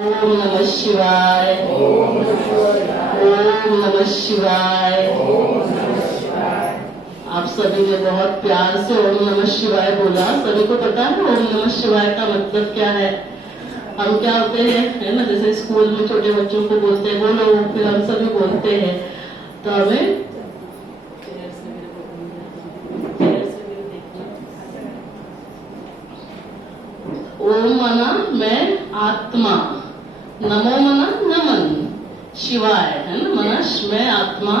ओम नमः शिवाय। ओम नमः शिवाय। आप सभी ने बहुत प्यार से ओम नमः शिवाय बोला। सभी को पता है ओम नमः शिवाय का मतलब क्या है? हम क्या होते हैं, है ना, जैसे स्कूल में छोटे बच्चों को बोलते हैं बोलो, फिर हम सभी बोलते हैं। तो हमें ओम मना मैं आत्मा, नमो मना नमन, शिवाय, है ना, मना मैं आत्मा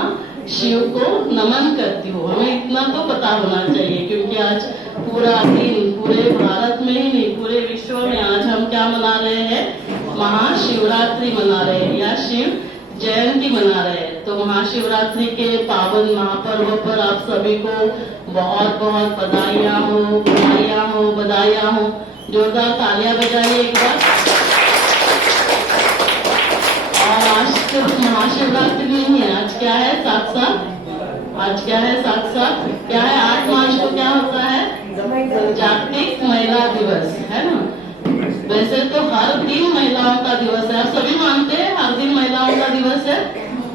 शिव को नमन करती हूँ। हमें इतना तो पता होना चाहिए, क्योंकि आज पूरा दिन पूरे भारत में ही नहीं पूरे विश्व में आज हम क्या मना रहे हैं? महाशिवरात्रि मना रहे हैं या शिव जयंती मना रहे हैं। तो महाशिवरात्रि के पावन महापर्व पर आप सभी को बहुत बहुत बधाइयाँ हो, बधाइयाँ हो, बधाइयाँ हो। जोरदार तालियां बजाइए एक बार। और आज तो महाशिवरात्रि नहीं है, आज क्या है? साथ साथ आज क्या है? साथ साथ क्या है? 8 मार्च को क्या होता है? जागतिक महिला दिवस, है ना। वैसे तो हर दिन महिलाओं का दिवस है, आप सभी मानते हैं हर दिन महिलाओं का दिवस है।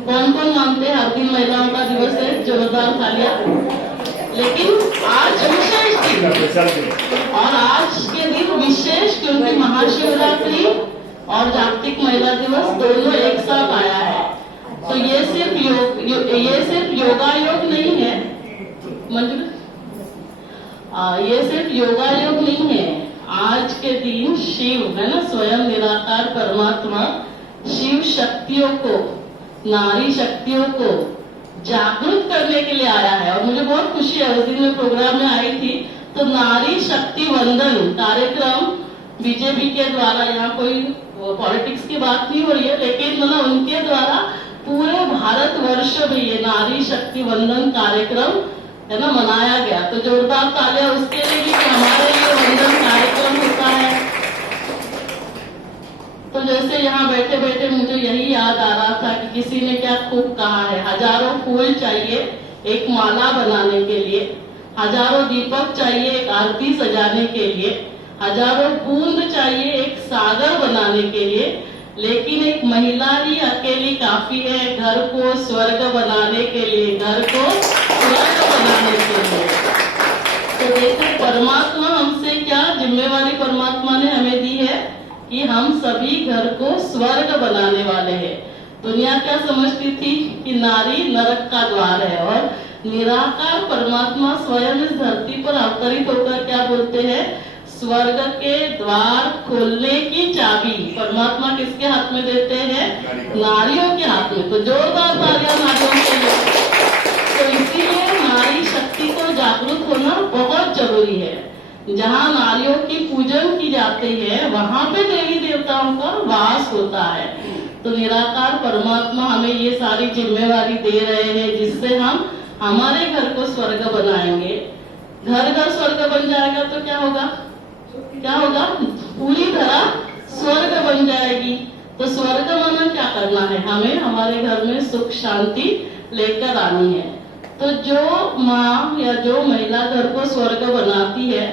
कौन कौन मानते हैं हर दिन महिलाओं का दिवस है? जोरदार तालियां। लेकिन आज विशेष दिन, और आज के दिन विशेष क्योंकि महाशिवरात्रि और जागतिक महिला दिवस दोनों एक साथ आया है। तो ये सिर्फ योगा योग नहीं है मंजू, ये सिर्फ योगा योग नहीं है। आज के दिन शिव, है ना, स्वयं निराकार परमात्मा शिव शक्तियों को, नारी शक्तियों को जागरूक करने के लिए आया है। और मुझे बहुत खुशी है, उस दिन मैं प्रोग्राम में आई थी तो नारी शक्ति वंदन कार्यक्रम बीजेपी के द्वारा, यहाँ कोई पॉलिटिक्स की बात नहीं हो रही है, लेकिन मतलब उनके द्वारा पूरे भारत वर्ष में ये नारी शक्ति वंदन कार्यक्रम, है ना, मनाया गया। तो जोरदार तालियां उसके लिए भी कि हमारे लिए वंदन कार्यक्रम होता है। तो जैसे यहाँ बैठे बैठे मुझे यही याद आ रहा था कि किसी ने क्या खूब कहा है, हजारों फूल चाहिए एक माला बनाने के लिए, हजारों दीपक चाहिए एक आरती सजाने के लिए, हजारों बूंद चाहिए एक सागर बनाने के लिए, लेकिन एक महिला ही अकेली काफी है घर को स्वर्ग बनाने के लिए, घर को स्वर्ग बनाने के लिए। तो देखो परमात्मा हमसे क्या जिम्मेवारी परमात्मा ने हमें दी है कि हम सभी घर को स्वर्ग बनाने वाले हैं। दुनिया क्या समझती थी कि नारी नरक का द्वार है, और निराकार परमात्मा स्वयं इस धरती पर अवतरित होकर क्या बोलते हैं? स्वर्ग के द्वार खोलने की चाबी परमात्मा किसके हाथ में देते हैं? नारियों के हाथ में। तो जोरदार तालियां नारियों के लिए। तो इसीलिए नारी शक्ति को जागरूक होना बहुत जरूरी है। जहाँ नारियों की पूजन की जाती है वहां पे देवी देवताओं का वास होता है। तो निराकार परमात्मा हमें ये सारी जिम्मेवारी दे रहे हैं, जिससे हम हमारे घर को स्वर्ग बनाएंगे। घर घर स्वर्ग बन जाएगा तो क्या होगा? क्या होगा? पूरी धरा स्वर्ग बन जाएगी। तो स्वर्ग माना क्या करना है? हमें हमारे घर में सुख शांति लेकर आनी है। तो जो माँ या जो महिला घर को स्वर्ग बनाती है,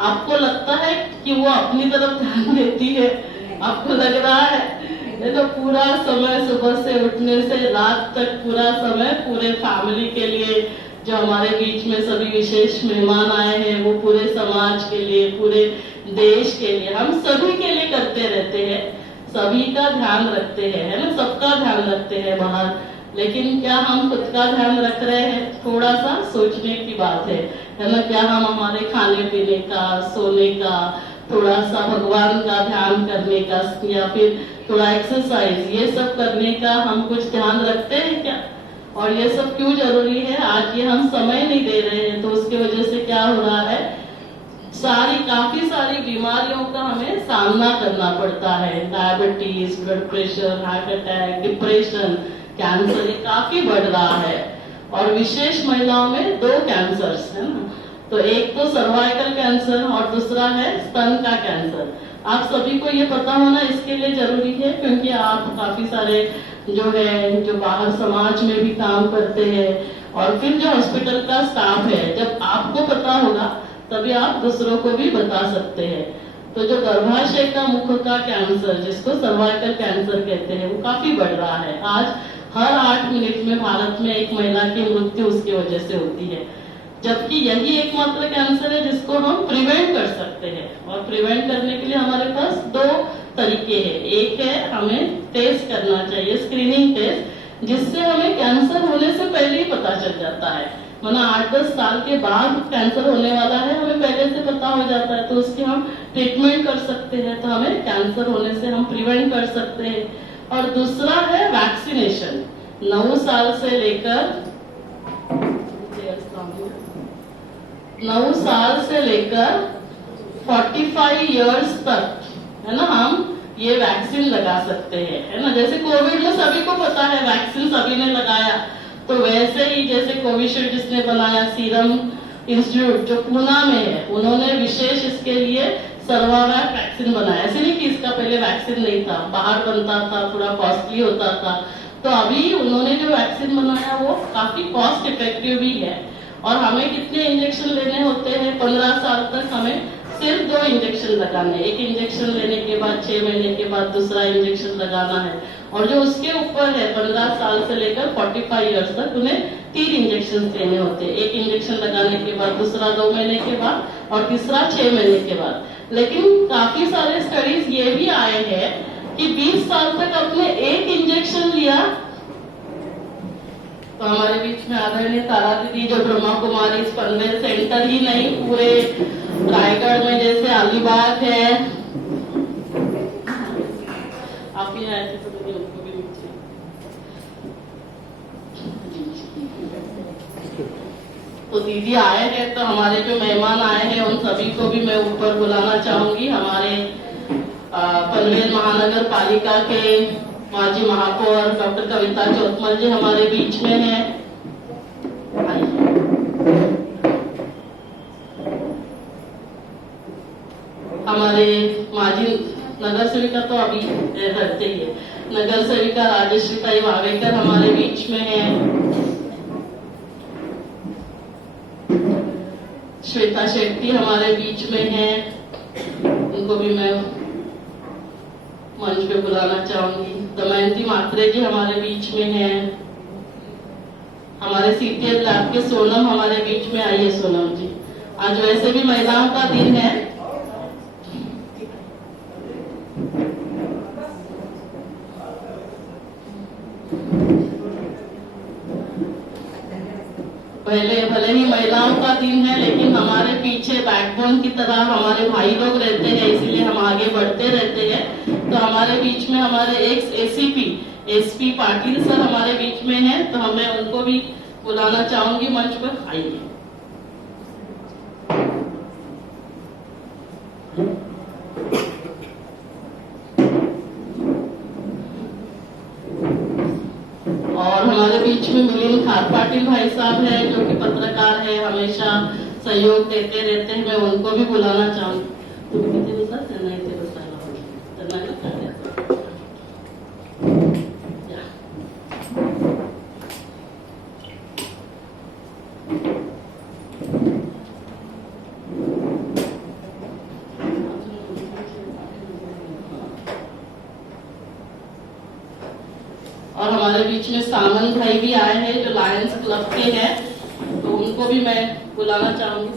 आपको लगता है कि वो अपनी तरफ ध्यान देती है? आपको लग रहा है तो पूरा समय सुबह से उठने से रात तक पूरा समय पूरे फैमिली के लिए, जो हमारे बीच में सभी विशेष मेहमान आए हैं वो पूरे समाज के लिए, पूरे देश के लिए, हम सभी के लिए करते रहते हैं, सभी का ध्यान रखते हैं, है ना, सबका ध्यान रखते हैं बाहर। लेकिन क्या हम खुद का ध्यान रख रहे हैं? थोड़ा सा सोचने की बात है ना। क्या हम हमारे खाने पीने का, सोने का, थोड़ा सा भगवान का ध्यान करने का, या फिर थोड़ा एक्सरसाइज, ये सब करने का हम कुछ ध्यान रखते हैं क्या? और ये सब क्यों जरूरी है? आज ये हम समय नहीं दे रहे हैं, तो उसकी वजह से क्या हो रहा है? काफी सारी बीमारियों का हमें सामना करना पड़ता है। Diabetes, blood pressure, heart attack, depression, cancer, ये काफी बढ़ रहा है। और विशेष महिलाओं में 2 कैंसर्स है ना। तो एक तो सर्वाइकल कैंसर और दूसरा है स्तन का कैंसर। आप सभी को ये पता होना इसके लिए जरूरी है, क्योंकि आप काफी सारे जो बाहर समाज में भी काम करते हैं, और फिर जो हॉस्पिटल का स्टाफ है, जब आपको पता होगा तभी आप दूसरों को भी बता सकते हैं। तो जो गर्भाशय का मुख का कैंसर, जिसको सर्वाइकल कैंसर कहते हैं, वो काफी बढ़ रहा है। आज हर 8 मिनट में भारत में एक महिला की मृत्यु उसकी वजह से होती है, जबकि यही एकमात्र कैंसर है जिसको हम प्रिवेंट कर सकते हैं। और प्रिवेंट करने के लिए हमारे पास 2 तरीके हैं। एक है हमें टेस्ट करना चाहिए, स्क्रीनिंग टेस्ट, जिससे हमें कैंसर होने से पहले ही पता चल जाता है। वरना 8-10 साल के बाद कैंसर होने वाला है, हमें पहले से पता हो जाता है, तो उसकी हम ट्रीटमेंट कर सकते हैं, तो हमें कैंसर होने से हम प्रिवेंट कर सकते हैं। और दूसरा है वैक्सीनेशन। 9 साल से लेकर 45 इयर्स तक, है ना, हम ये वैक्सीन लगा सकते हैं, है ना। जैसे कोविड में सभी को पता है, वैक्सीन सभी ने लगाया, तो वैसे ही जैसे कोविशील्ड जिसने बनाया, सीरम इंस्टीट्यूट जो पूना में है, उन्होंने विशेष इसके लिए सर्वावैक वैक्सीन बनाया। ऐसे नहीं कि इसका पहले वैक्सीन नहीं था, बाहर बनता था, थोड़ा कॉस्टली होता था। तो अभी उन्होंने जो वैक्सीन बनाया वो काफी कॉस्ट इफेक्टिव भी है। और हमें कितने इंजेक्शन लेने होते हैं? 15 साल तक हमें सिर्फ 2 इंजेक्शन लगाने। एक इंजेक्शन लेने के बाद 6 महीने के बाद दूसरा इंजेक्शन लगाना है। और जो उसके ऊपर है 15 साल से लेकर 45 इयर्स तक, उन्हें 3 इंजेक्शन लेने होते हैं। एक इंजेक्शन लगाने के बाद दूसरा 2 महीने के बाद और तीसरा 6 महीने के बाद। लेकिन काफी सारे स्टडीज ये भी आए हैं कि 20 साल तक आपने एक इंजेक्शन लिया, तो हमारे बीच में आदरणीय तारा दीदी जो ब्रह्मा कुमारी पनवेल सेंटर ही नहीं, पूरे रायगढ़ में जैसे अलीबाग है, आप ही आए थे तो मैंने उनको भी नीचे। तो दीदी आए हैं, तो हमारे जो मेहमान आए हैं उन सभी को भी मैं ऊपर बुलाना चाहूंगी। हमारे पनवेल महानगर पालिका के माजी महापौर डॉक्टर कविता चौतमल जी हमारे बीच में हैं। हमारे माजी नगर सेविका तो अभी रहते ही है, नगर सेविका राजश्री वावेकर हमारे बीच में है। श्वेता शेट्टी हमारे बीच में है, उनको भी मैं मंच पे बुलाना चाहूंगी। दमयंती मात्रे जी हमारे बीच में हैं। हमारे सीटीएल लैब के सोनम हमारे बीच में। आइए सोनम जी, आज वैसे भी महिलाओं का दिन है। भले ही महिलाओं का दिन है, लेकिन हमारे पीछे बैकबोन की तरह हमारे भाई लोग रहते हैं, इसीलिए हम आगे बढ़ते रहते हैं। तो हमारे बीच में हमारे x ACP SP Patil sir हमारे बीच में हैं, तो मैं उनको भी बुलाना चाहूंगी मंच पर। आइए। और हमारे बीच में मिलिंद खार पाटिल भाई साहब हैं, जो कि पत्रकार है, हमेशा सहयोग देते रहते हैं, मैं उनको भी बुलाना चाहूंगी। और हमारे बीच में सामंत भाई भी आए हैं, जो लायंस क्लब के हैं, तो उनको भी मैं बुलाना चाहूंगी।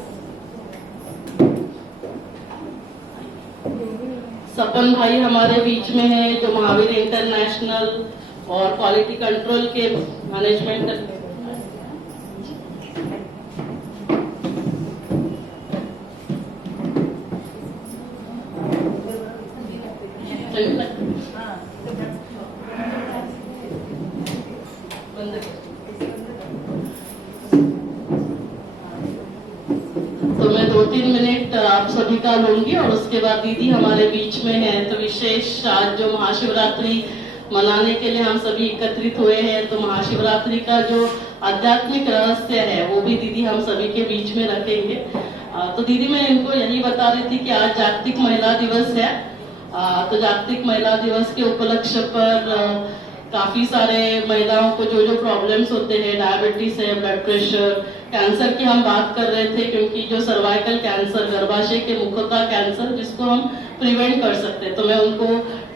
सपन भाई हमारे बीच में है, जो महावीर इंटरनेशनल और क्वालिटी कंट्रोल के मैनेजमेंट करते हैं। तो मैं 2-3 मिनट आप सभी का लूंगी और उसके बाद दीदी हमारे बीच में है। तो विशेष आज जो महाशिवरात्रि मनाने के लिए हम सभी एकत्रित हुए हैं, तो महाशिवरात्रि का जो आध्यात्मिक रहस्य है वो भी दीदी हम सभी के बीच में रखेंगे। तो दीदी मैं इनको यही बता रही थी कि आज जागतिक महिला दिवस है। तो जागतिक महिला दिवस के उपलक्ष्य पर काफी सारे महिलाओं को जो प्रॉब्लम्स होते हैं, डायबिटीज है, ब्लड प्रेशर, कैंसर की हम बात कर रहे थे, क्योंकि जो सर्वाइकल कैंसर, गर्भाशय के मुख का कैंसर, जिसको हम प्रिवेंट कर सकते हैं, तो मैं उनको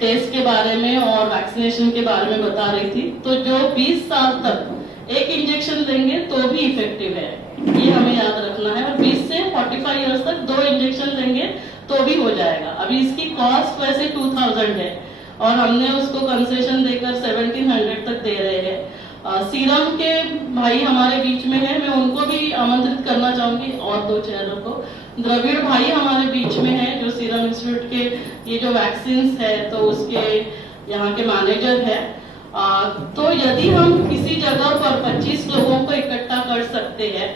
टेस्ट के बारे में और वैक्सीनेशन के बारे में बता रही थी। तो जो 20 साल तक एक इंजेक्शन लेंगे तो भी इफेक्टिव है, ये हमें याद रखना है। और 20 से 45 इयर्स तक 2 इंजेक्शन लेंगे तो भी हो जाएगा। अभी इसकी कॉस्ट वैसे 2000 है और हमने उसको कंसेशन देकर 1700 तक दे रहे हैं। सीरम के भाई हमारे बीच में है, मैं उनको भी आमंत्रित करना चाहूंगी और 2 चेहरों को। द्रविड़ भाई हमारे बीच में है, जो सीरम इंस्टीट्यूट के ये जो वैक्सीन है तो उसके यहाँ के मैनेजर है। तो यदि हम किसी जगह पर 25 लोगों को इकट्ठा कर सकते हैं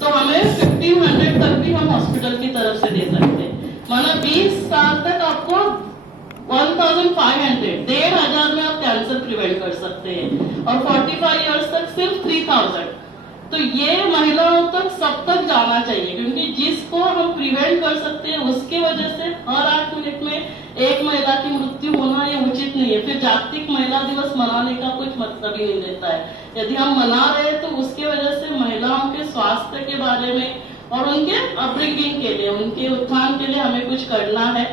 तो हमें 1500 तक भी हम हॉस्पिटल की तरफ से दे सकते हैं। माना 20 साल तक आपको 1500, 1500 में आप कैंसर प्रिवेंट कर सकते हैं और 45 इयर्स तक सिर्फ 3000। तो ये महिलाओं तक सब तक जाना चाहिए, क्योंकि जिसको हम प्रिवेंट कर सकते हैं उसके वजह से हर 8 मिनट में एक महिला की मृत्यु होना ये उचित नहीं है। फिर जागतिक महिला दिवस मनाने का कुछ मतलब ही नहीं रहता है। यदि हम मना रहे हैं तो उसके वजह से महिलाओं के स्वास्थ्य के बारे में और उनके अपब्रिंगिंग के लिए, उनके उत्थान के लिए हमें कुछ करना है।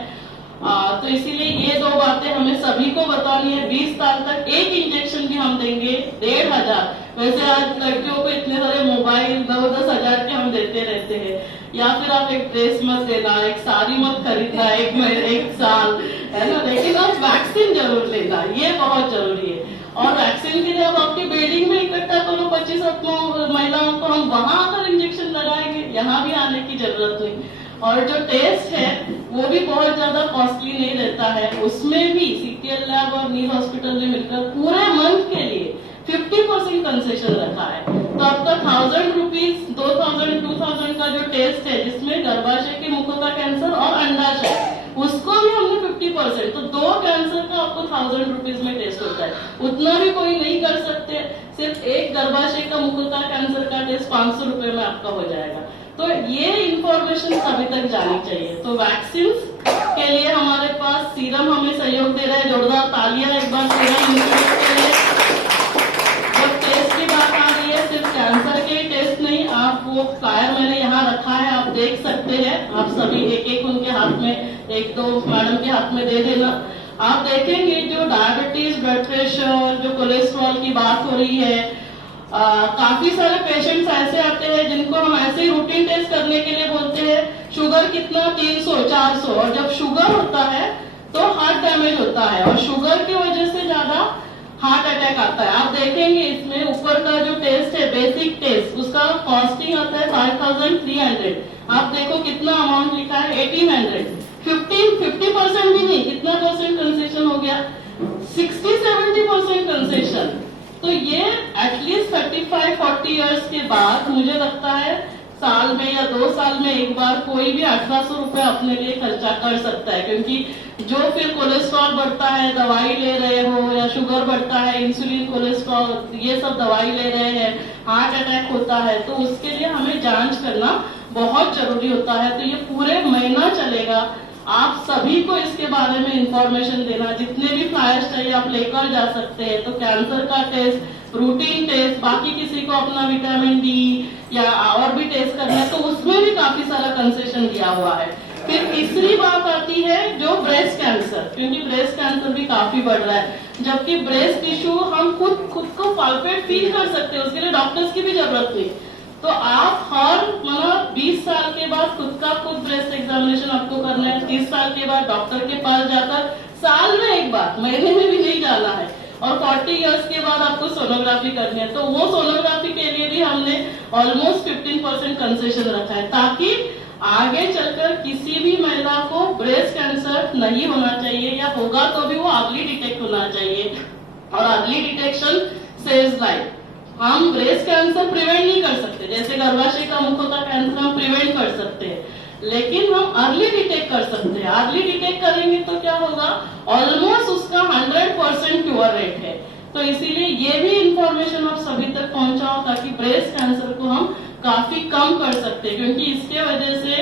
तो इसीलिए ये 2 बातें हमें सभी को बतानी है। 20 साल तक एक इंजेक्शन भी हम देंगे 1500। वैसे आज लड़कियों को इतने सारे मोबाइल 9-10 हजार के हम देते रहते हैं, या फिर आप एक ड्रेस मत देना, एक साड़ी मत खरीदना एक साल, है ना, लेकिन आप वैक्सीन जरूर लेना, ये बहुत जरूरी है। और वैक्सीन के लिए अब आपकी बिल्डिंग में इकट्ठा करो 25 महिलाओं को, हम वहां आकर इंजेक्शन लगाएंगे, यहाँ भी आने की जरूरत नहीं। और जो टेस्ट है वो भी बहुत ज्यादा कॉस्टली नहीं रहता है, उसमें भी सीटीएल लैब और नील हॉस्पिटल ने मिलकर पूरे मंथ के लिए 50% कंसेशन रखा है। तो आपका 1000 रुपीज, 2000 का जो टेस्ट है जिसमें गर्भाशय के मुख का कैंसर और अंडाशय, उसको भी हमने 50%, तो 2 कैंसर का आपको 1000 रुपीज में टेस्ट होता है। उतना भी कोई नहीं कर सकते, सिर्फ एक गर्भाशय का मुख का कैंसर का टेस्ट 500 रुपए में आपका हो जाएगा। तो ये इंफॉर्मेशन सभी तक जानी चाहिए। तो वैक्सीन के लिए हमारे पास सीरम हमें सहयोग दे रहा है, जोरदार तालियां एक बार सीरम इंस्टीट्यूट के लिए। जब टेस्ट की बात आ रही है, सिर्फ कैंसर के टेस्ट नहीं, आप वो फ्लायर मैंने यहाँ रखा है, आप देख सकते हैं, आप सभी एक उनके हाथ में, 1-2 मैडम के हाथ में दे देना। आप देखेंगे जो डायबिटीज, ब्लड प्रेशर, जो कोलेस्ट्रॉल की बात हो रही है, काफी सारे पेशेंट्स ऐसे आते हैं जिनको हम ऐसे ही रूटीन टेस्ट करने के लिए बोलते हैं, शुगर कितना 300, 400, और जब शुगर होता है तो हार्ट डैमेज होता है और शुगर की वजह से ज्यादा हार्ट अटैक आता है। आप देखेंगे इसमें ऊपर का जो टेस्ट है, बेसिक टेस्ट, उसका कॉस्टिंग आता है 5300। आप देखो कितना अमाउंट लिखा है, 1800। 50% भी नहीं, कितना परसेंट कंसेशन हो गया, 60-70% कंसेशन। तो ये एटलीस्ट 35-40 इयर्स के बाद मुझे लगता है साल में या 2 साल में एक बार कोई भी 1800 रुपए अपने लिए खर्चा कर सकता है, क्योंकि जो फिर कोलेस्ट्रॉल बढ़ता है, दवाई ले रहे हो, या शुगर बढ़ता है, इंसुलिन, कोलेस्ट्रॉल, ये सब दवाई ले रहे हैं, हार्ट अटैक होता है, तो उसके लिए हमें जांच करना बहुत जरूरी होता है। तो ये पूरे महीना चलेगा, आप सभी को इसके बारे में इंफॉर्मेशन देना, जितने भी फ्लायर्स चाहिए आप लेकर जा सकते हैं। तो कैंसर का टेस्ट, रूटीन टेस्ट, बाकी किसी को अपना विटामिन डी या और भी टेस्ट करना है तो उसमें भी काफी सारा कंसेशन दिया हुआ है। फिर तीसरी बात आती है जो ब्रेस्ट कैंसर, क्योंकि ब्रेस्ट कैंसर भी काफी बढ़ रहा है, जबकि ब्रेस्ट टिश्यू हम खुद को पाल्पेट फील कर सकते हैं, उसके लिए डॉक्टर्स की भी जरूरत नहीं। तो आप हर 20 साल के बाद खुद ब्रेस्ट एग्जामिनेशन आपको करना है, 30 साल के बाद डॉक्टर के पास जाकर साल में एक बार, महीने में भी नहीं जाना है, और 40 इयर्स के बाद आपको सोनोग्राफी करनी है। तो वो सोनोग्राफी के लिए भी हमने ऑलमोस्ट 15% कंसेशन रखा है, ताकि आगे चलकर किसी भी महिला को ब्रेस्ट कैंसर नहीं होना चाहिए, या होगा तो भी वो अर्ली डिटेक्ट होना चाहिए, और अर्ली डिटेक्शन सेव्स लाइफ। हम ब्रेस्ट कैंसर प्रिवेंट नहीं कर सकते, जैसे गर्भाशय का मुख का कैंसर हम प्रिवेंट कर सकते हैं, लेकिन हम अर्ली डिटेक्ट कर सकते हैं। अर्ली डिटेक्ट करेंगे तो क्या होगा, ऑलमोस्ट उसका 100% क्योर रेट है। तो इसीलिए ये भी इंफॉर्मेशन आप सभी तक पहुंचाओ, ताकि ब्रेस्ट कैंसर को हम काफी कम कर सकते हैं, क्योंकि इसके वजह से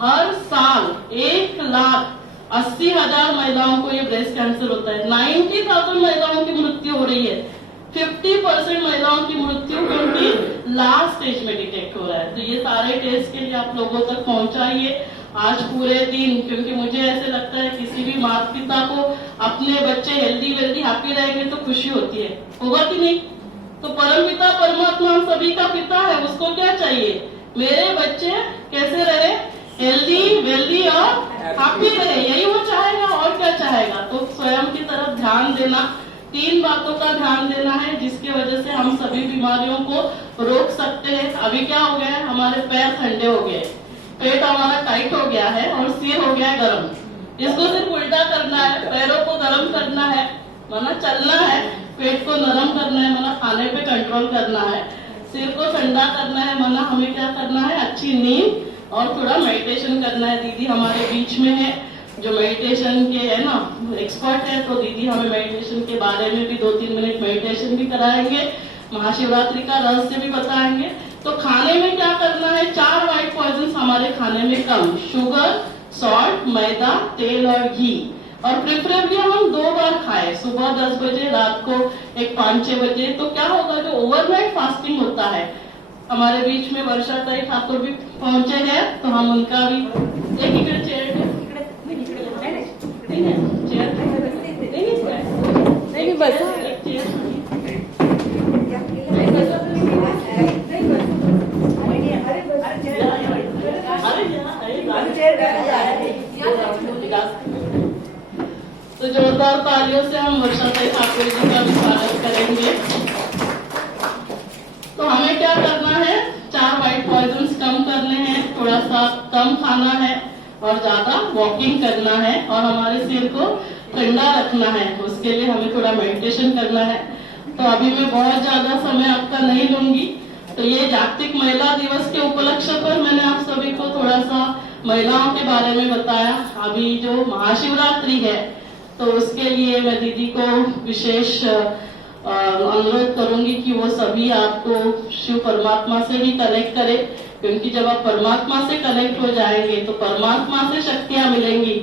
हर साल 1,80,000 महिलाओं को ये ब्रेस्ट कैंसर होता है, 90,000 महिलाओं की मृत्यु हो रही है, 50% महिलाओं की मृत्यु, क्योंकि लास्ट स्टेज में डिटेक्ट हो रहा है। तो ये सारे टेस्ट के लिए आप लोगों तक पहुंचाइए आज पूरे दिन, क्योंकि मुझे ऐसे लगता है किसी भी माता पिता को अपने बच्चे हेल्दी वेल्दी हैप्पी रहेंगे तो खुशी होती है, होगा कि नहीं? तो परम पिता परमात्मा हम सभी का पिता है, उसको क्या चाहिए? मेरे बच्चे कैसे रहे? हेल्दी वेल्दी और हैप्पी रहे, यही वो चाहेगा, और क्या चाहेगा? तो स्वयं की तरफ ध्यान देना, 3 बातों का ध्यान देना है जिसकी वजह से हम सभी बीमारियों को रोक सकते हैं। अभी क्या हो गया है, हमारे पैर ठंडे हो गए, पेट हमारा टाइट हो गया है और सिर हो गया है गर्म। इसको सिर्फ उल्टा करना है, पैरों को गर्म करना है, माना चलना है, पेट को नरम करना है, माना खाने पे कंट्रोल करना है, सिर को ठंडा करना है, माना हमें क्या करना है, अच्छी नींद और थोड़ा मेडिटेशन करना है। दीदी हमारे बीच में है जो मेडिटेशन के है ना एक्सपर्ट है, तो दीदी हमें मेडिटेशन के बारे में भी 2-3 मिनट मेडिटेशन भी कराएंगे, महाशिवरात्रि का रहस्य भी बताएंगे। तो खाने में क्या करना है, 4 व्हाइट पॉइजन हमारे खाने में कम, शुगर, सॉल्ट, मैदा, तेल और घी, और प्रेफरेबली हम 2 बार खाएं, सुबह 10 बजे, रात को एक 5-6 बजे। तो क्या होगा, जो ओवरनाइट फास्टिंग होता है, हमारे बीच में वर्षा ताई ठाकुर भी पहुंचे हैं, तो हम उनका भी एक चेयर बस तो जोरदार तालियों से हम वर्षा ताई ठाकुर जी का भी स्वागत करेंगे। तो हमें क्या करना है, 4 व्हाइट पॉइजन कम करने हैं, थोड़ा सा कम खाना है और ज्यादा वॉकिंग करना है और हमारे सिर को ठंडा रखना है। उसके लिए हमें थोड़ा मेडिटेशन करना है। तो अभी मैं बहुत ज्यादा समय आपका नहीं लूंगी। तो ये जागतिक महिला दिवस के उपलक्ष्य पर मैंने आप सभी को थोड़ा सा महिलाओं के बारे में बताया। अभी जो महाशिवरात्रि है तो उसके लिए मैं दीदी को विशेष अनुरोध करूंगी कि वो सभी आपको शिव परमात्मा से भी कनेक्ट करे, क्योंकि जब आप परमात्मा से कनेक्ट हो जाएंगे तो परमात्मा से शक्तियां मिलेंगी।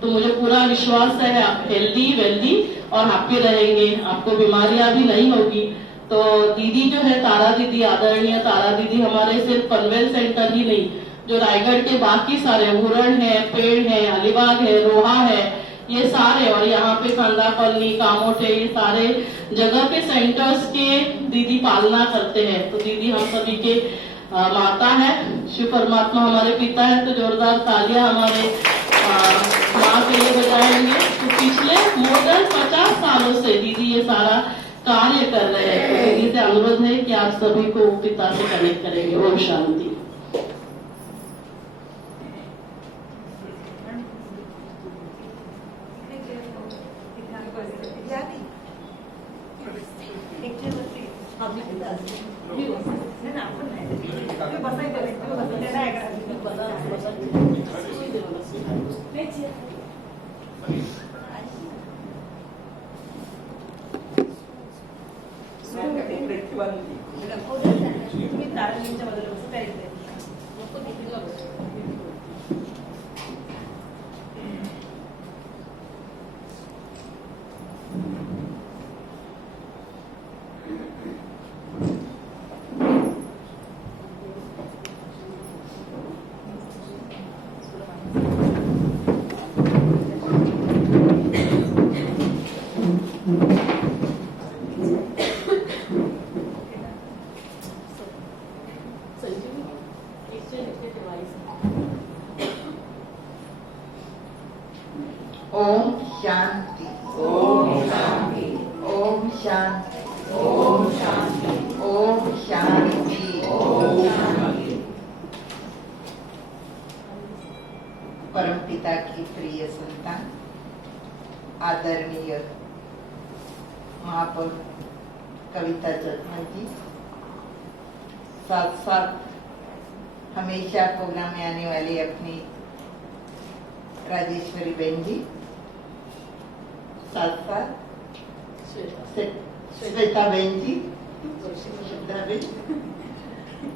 तो मुझे पूरा विश्वास है आप हेल्दी वेल्दी और हैप्पी रहेंगे, आपको बीमारियां भी नहीं होगी। तो दीदी जो है तारा दीदी, आदरणीय तारा दीदी, हमारे सिर्फ पनवेल सेंटर ही नहीं, जो रायगढ़ के बाकी सारे उरण है, पेड़ है, अलीबाग है, रोहा है, ये सारे, और यहाँ पे खंडा कॉलोनी, कामोटे, ये सारे जगह पे सेंटर्स के दीदी पालना करते हैं। तो दीदी हम सभी के माता है, शिव परमात्मा हमारे पिता है। तो जोरदार तालियां हमारे माँ के लिए बजाएंगे। तो पिछले मोर देन 50 सालों से दीदी ये सारा कार्य कर रहे हैं। तो दीदी से अनुरोध है कि आप सभी को पिता से कनेक्ट करेंगे। ओम शांति। ओम शांति, ओम शांति, ओम शांति, ओम शांति, ओम शांति, ओम शांति। परम पिता की प्रिय संतान, आदरणीय महापौर कविता जगमल जी, साथ साथ हमेशा प्रोग्राम में आने वाले अपनी राजेश्वरी बहन जी, साथ साथ श्वेता बहन जी,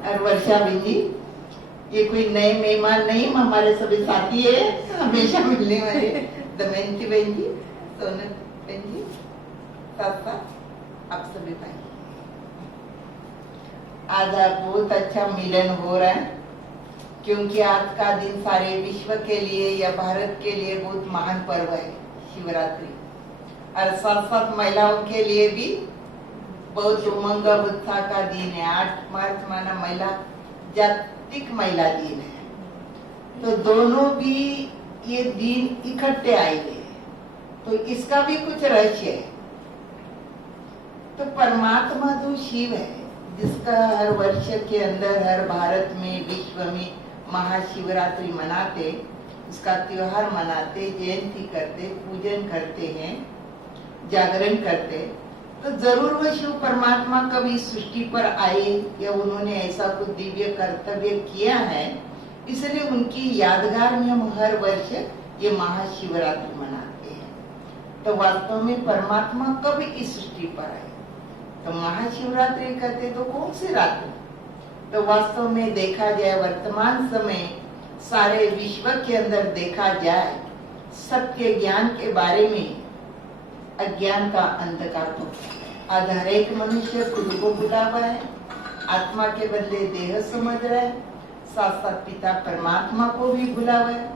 और वर्षा बहन जी। ये कोई नए मेहमान नहीं, हमारे सभी साथी है, हमेशा मिलने वाले। दमयंती बहन जी, सोनल बहन जी, साथ साथ आप सभी भाई। आज बहुत अच्छा मिलन हो रहा है, क्योंकि आज का दिन सारे विश्व के लिए या भारत के लिए बहुत महान पर्व है शिवरात्रि। और साथ साथ महिलाओं के लिए भी बहुत उमंग उत्साह का दिन है। 8 मार्च माना महिला जागतिक महिला दिन है, तो दोनों भी ये दिन इकट्ठे आएंगे, तो इसका भी कुछ रहस्य है। तो परमात्मा जो शिव है, जिसका हर वर्ष के अंदर हर भारत में विश्व में महाशिवरात्रि मनाते, उसका त्योहार मनाते, जयंती करते, पूजन करते हैं, जागरण करते, तो जरूर वह शिव परमात्मा कभी सृष्टि पर आए या उन्होंने ऐसा कुछ दिव्य कर्तव्य किया है, इसलिए उनकी यादगार में हम हर वर्ष ये महाशिवरात्रि मनाते हैं। तो वास्तव में परमात्मा कब इस सृष्टि पर आए, तो महाशिवरात्रि कहते तो कौन सी रात्रि? तो वास्तव में देखा जाए वर्तमान समय सारे विश्व के अंदर देखा जाए, सत्य ज्ञान के बारे में अज्ञान का अंधकार तो आज हर एक मनुष्य खुद को भुला हुआ है, आत्मा के बदले देह समझ रहा है, साथ साथ पिता परमात्मा को भी भुला हुआ है।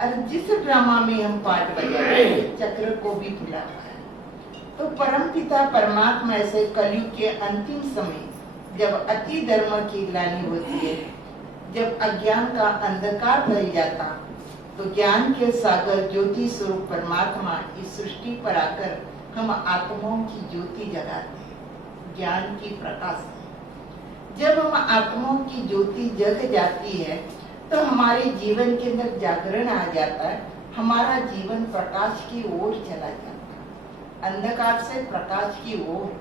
और जिस ड्रामा में हम पार्ट बजा रहे हैं, चक्र को भी भुला हुआ है। तो परम पिता परमात्मा ऐसे कलयुग के अंतिम समय जब अति धर्म की ग्लानि होती है, जब अज्ञान का अंधकार फैल जाता, तो ज्ञान के सागर ज्योति स्वरूप परमात्मा इस सृष्टि पर आकर हम आत्माओं की ज्योति जगाते हैं, ज्ञान की प्रकाश है। जब हम आत्माओं की ज्योति जग जाती है, तो हमारे जीवन के अंदर जागरण आ जाता है, हमारा जीवन प्रकाश की ओर चला जाता है, अंधकार से प्रकाश की ओर,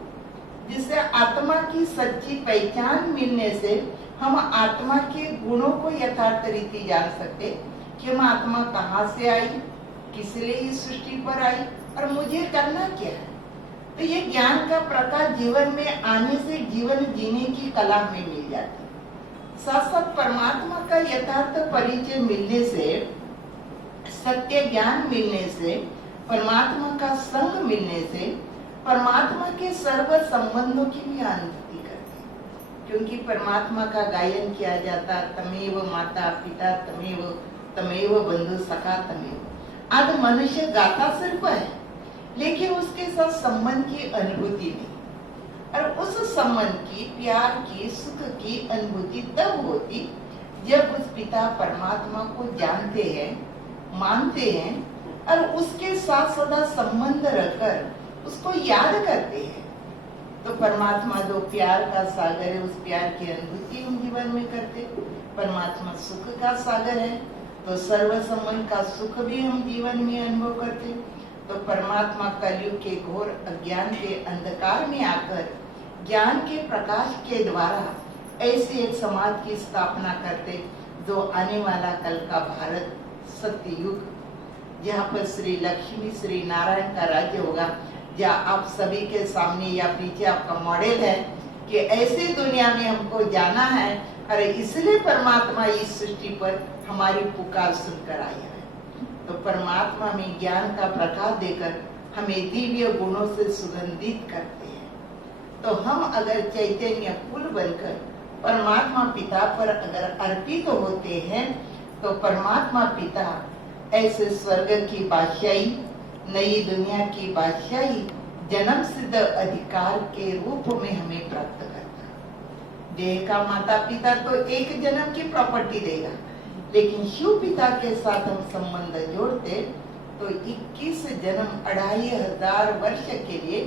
जिससे आत्मा की सच्ची पहचान मिलने से हम आत्मा के गुणों को यथार्थ रीति जान सकते कि हम आत्मा कहाँ से आई, किस लिए इस सृष्टि पर आई और मुझे करना क्या है। तो ये ज्ञान का प्रकाश जीवन में आने से जीवन जीने की कला में मिल जाती है। साथ साथ परमात्मा का यथार्थ परिचय मिलने से, सत्य ज्ञान मिलने से, परमात्मा का संग मिलने से परमात्मा के सर्व संबंधों की भी अनुभूति करते हैं, क्योंकि परमात्मा का गायन किया जाता, तमेव माता पिता तमेव तमेव बंधु सखा तमेव। आज मनुष्य गाता सिर्फ है, लेकिन उसके साथ संबंध की अनुभूति नहीं। और उस संबंध की, प्यार की, सुख की अनुभूति तब होती जब उस पिता परमात्मा को जानते हैं, मानते हैं और उसके साथ सदा संबंध रखकर उसको याद करते हैं। तो परमात्मा जो प्यार का सागर है, उस प्यार की अनुभूति हम जीवन में करते। परमात्मा सुख का सागर है, तो सर्व संबंध का सुख भी हम जीवन में अनुभव करते। तो परमात्मा कलयुग के घोर अज्ञान के अंधकार में आकर ज्ञान के प्रकाश के द्वारा ऐसे एक समाज की स्थापना करते, जो आने वाला कल का भारत सत्ययुग, जहाँ पर श्री लक्ष्मी श्री नारायण का राज्य होगा, जहाँ आप सभी के सामने या पीछे आपका मॉडल है कि ऐसे दुनिया में हमको जाना है। और इसलिए परमात्मा इस सृष्टि पर हमारी पुकार सुनकर आया है। तो परमात्मा में ज्ञान का प्रकाश देकर हमें दिव्य गुणों से सुगंधित करते हैं। तो हम अगर चैतन्य फूल बनकर परमात्मा पिता पर अगर अर्पित होते हैं, तो परमात्मा पिता ऐसे स्वर्ग की बादशाही, नई दुनिया की बादशाही, जन्म सिद्ध अधिकार के रूप में हमें प्राप्त करता है। देह का माता पिता तो एक जन्म की प्रॉपर्टी देगा, लेकिन शिव पिता के साथ हम संबंध जोड़ते तो 21 जन्म 2500 वर्ष के लिए,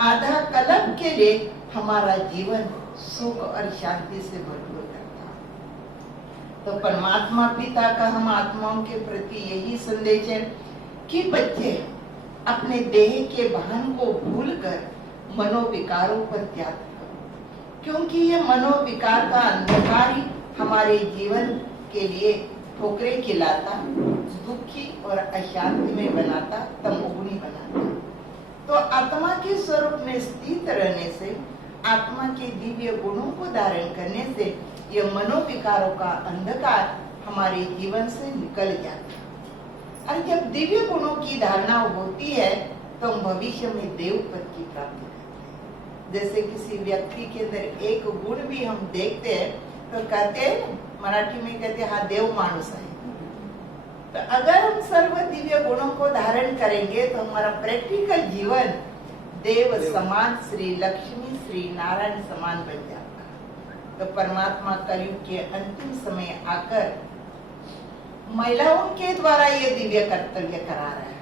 आधा कल्प के लिए हमारा जीवन सुख और शांति से भरपूर करता। तो परमात्मा पिता का हम आत्माओं के प्रति यही संदेश है कि बच्चे अपने देह के भान को भूलकर मनोविकारों पर त्याग करो, क्योंकि ये मनोविकार का अंधकार ही हमारे जीवन के लिए ठोकरें खिलाता, दुखी और अशांति में बनाता, तमोगुणी बनाता। तो आत्मा के स्वरूप में स्थित रहने से, आत्मा के दिव्य गुणों को धारण करने से ये मनोविकारों का अंधकार हमारे जीवन से निकल जाता है। और जब दिव्य गुणों की धारणा होती है, तो हम भविष्य में देव पद की प्राप्ति करते हैं। जैसे किसी व्यक्ति के अंदर एक गुण भी हम देखते हैं तो कहते हैं, मराठी में कहते हैं, हा देव माणूस है। तो अगर हम सर्व दिव्य गुणों को धारण करेंगे तो हमारा प्रैक्टिकल जीवन देव समान, श्री लक्ष्मी, श्री नारायण समान बन जाता है। तो परमात्मा कलयुग के अंतिम समय आकर महिलाओं के द्वारा ये दिव्य कर्तव्य करा रहा है।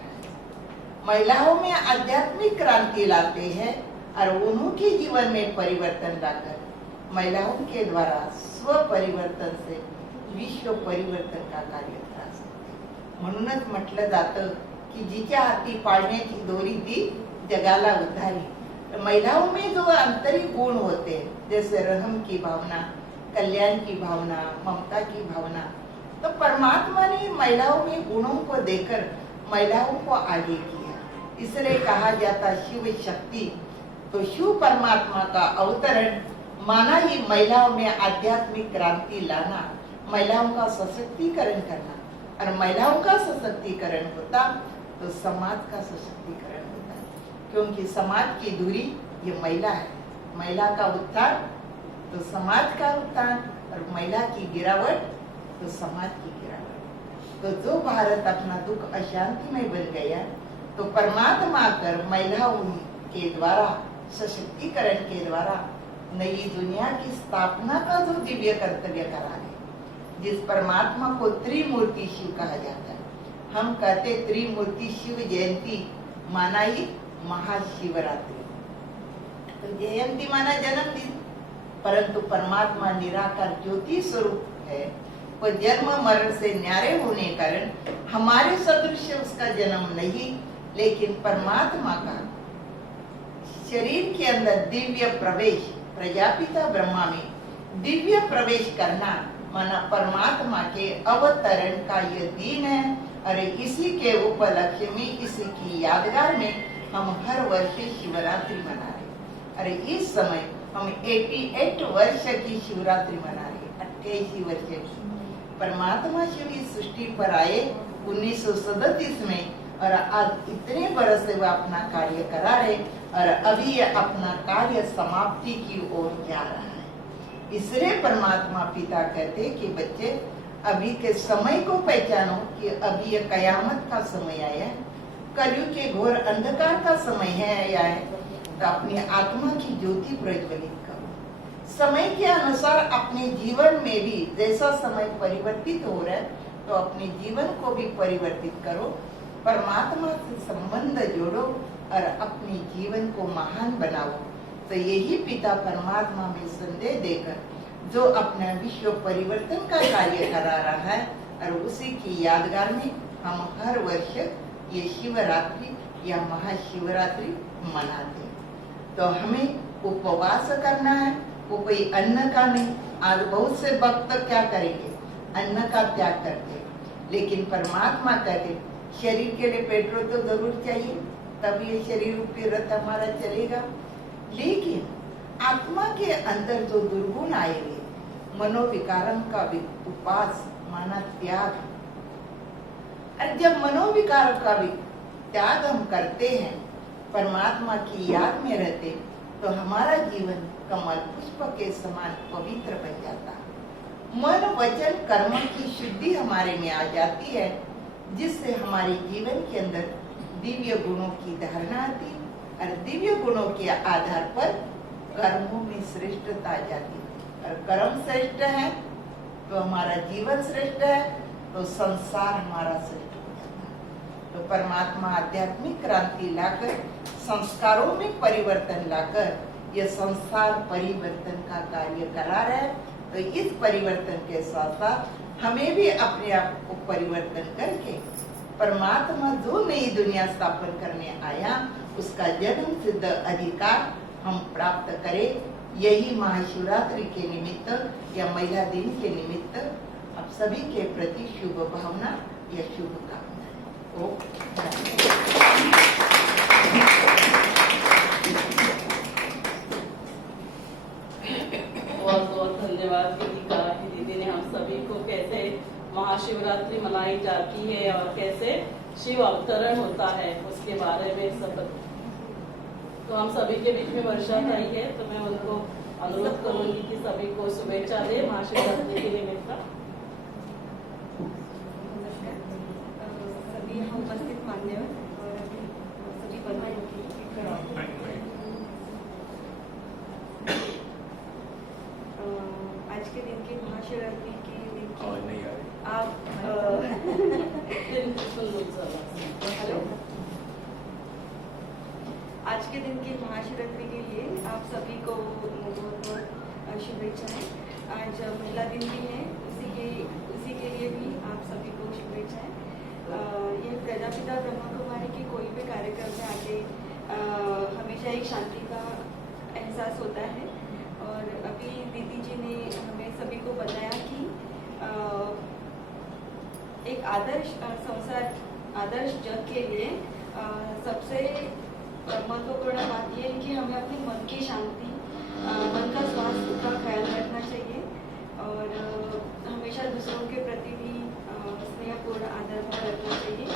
महिलाओं में आध्यात्मिक क्रांति लाते हैं और उन्हों के जीवन में परिवर्तन लाकर महिलाओं के द्वारा स्व परिवर्तन से विश्व परिवर्तन का कार्य करा सकते। म्हणूनच म्हटलं जातं की जिच्या हाती पाळण्याची दोरी ती जगाला उद्धारी। तो महिलाओं में जो आंतरिक गुण होते हैं, जैसे रहम की भावना, कल्याण की भावना, ममता की भावना, तो परमात्मा ने महिलाओं में गुणों को देकर महिलाओं को आगे किया। इसलिए कहा जाता शिव शक्ति। तो शिव परमात्मा का अवतरण माना ही महिलाओं में आध्यात्मिक क्रांति लाना, महिलाओं का सशक्तिकरण करना। और महिलाओं का सशक्तिकरण होता तो समाज का सशक्तिकरण होता, क्योंकि समाज की दूरी ये महिला है। महिला का उत्थान तो समाज का उत्थान, और महिला की गिरावट तो समाज की गिरावट। तो जो भारत अपना दुख अशांति में बन गया, तो परमात्मा कर महिलाओं के द्वारा, सशक्तिकरण के द्वारा नई दुनिया की स्थापना का जो दिव्य कर्तव्य करा है, जिस परमात्मा को त्रिमूर्ति शिव कहा जाता है। हम कहते त्रिमूर्ति शिव जयंती माना ही महाशिवरात्रि। तो जयंती माना जन्मदिन, परंतु परमात्मा निराकार ज्योति स्वरूप है। वो जन्म मरण से न्यारे होने कारण हमारे सदृश उसका जन्म नहीं, लेकिन परमात्मा का शरीर के अंदर दिव्य प्रवेश, प्रजापिता ब्रह्मा में दिव्य प्रवेश करना माना परमात्मा के अवतरण का यह दिन है। और इसी के उपलक्ष्य में, इसी की यादगार में हम हर वर्ष शिवरात्रि मना रहे। अरे इस समय हम 88 वर्ष की शिवरात्रि मना रहे, 88 वर्ष की। परमात्मा शिव इस सृष्टि पर आए 1937 में, और आज इतने बरस से वह अपना कार्य करा रहे, और अभी ये अपना कार्य समाप्ति की ओर जा रहा है। इसलिए परमात्मा पिता कहते कि बच्चे अभी के समय को पहचानो कि अभी ये कयामत का समय आया है, कलयुग के घोर अंधकार का समय है या है। तो अपनी आत्मा की ज्योति प्रज्वलित करो। समय के अनुसार अपने जीवन में भी जैसा समय परिवर्तित हो रहा है, तो अपने जीवन को भी परिवर्तित करो, परमात्मा से संबंध जोड़ो और अपने जीवन को महान बनाओ। तो यही पिता परमात्मा में संदेश देकर जो अपना विश्व परिवर्तन का कार्य करा रहा है, और उसी की यादगार में हम हर वर्ष ये शिवरात्रि या महाशिवरात्रि मनाते हैं। तो हमें उपवास करना है, वो कोई अन्न का नहीं। आज बहुत से भक्त क्या करेंगे, अन्न का त्याग करते, लेकिन परमात्मा कहते शरीर के लिए पेट्रोल तो जरूर चाहिए, तब ये शरीर रूपी रथ हमारा चलेगा। लेकिन आत्मा के अंदर जो दुर्गुण आएंगे, मनोविकारम का उपास माना त्याग। और जब मनोविकार का भी त्याग हम करते हैं, परमात्मा की याद में रहते, तो हमारा जीवन कमल पुष्प के समान पवित्र बन जाता। मन वचन कर्म की शुद्धि हमारे में आ जाती है, जिससे हमारे जीवन के अंदर दिव्य गुणों की धारणा आती, और दिव्य गुणों के आधार पर कर्मों में श्रेष्ठता आ जाती। और कर्म श्रेष्ठ है तो हमारा जीवन श्रेष्ठ है, तो संसार हमारा श्रेष्ठ हो जाता है। तो परमात्मा आध्यात्मिक क्रांति लाकर, संस्कारों में परिवर्तन लाकर यह संसार परिवर्तन का कार्य करा रहा है। तो इस परिवर्तन के साथ साथ हमें भी अपने आप को परिवर्तन करके परमात्मा जो नई दुनिया स्थापन करने आया, उसका जन्म सिद्ध अधिकार हम प्राप्त करें। यही महाशिवरात्रि के निमित्त या महिला दिन के निमित्त आप सभी के प्रति शुभ भावना या शुभकामनाएं। ओम बहुत बहुत धन्यवाद दीदी का, दीदी ने हम सभी को कैसे महाशिवरात्रि मनाई जाती है और कैसे शिव अवतरण होता है उसके बारे में सब तो हम सभी के बीच में वर्षा आई है, तो मैं उनको अनुरोध करूंगी कि सभी को शुभेच्छा दे महाशिवरात्रि के निमित्त। सभी यहाँ उपस्थित मान्यवर और सभी बधाई आज के दिन की महाशिवरात्रि के दिन की आप हेलो आज के दिन की महाशिवरात्रि के लिए आप सभी को बहुत बहुत शुभेच्छाएं। आज महिला दिन भी है, उसी के लिए भी आप सभी को शुभेच्छाएं। ये प्रजापिता ब्रह्मा कुमारी के कोई भी कार्यक्रम में आके हमेशा एक शांति का एहसास होता है। और अभी दीदी जी ने हमें सभी को बताया कि एक आदर्श संसार, आदर्श जग के लिए सबसे महत्वपूर्ण बात यह है कि हमें अपने मन की शांति, मन का स्वास्थ्य का ख्याल रखना चाहिए और हमेशा दूसरों के प्रति भी स्नेहपूर्ण आदर भाव रखना चाहिए।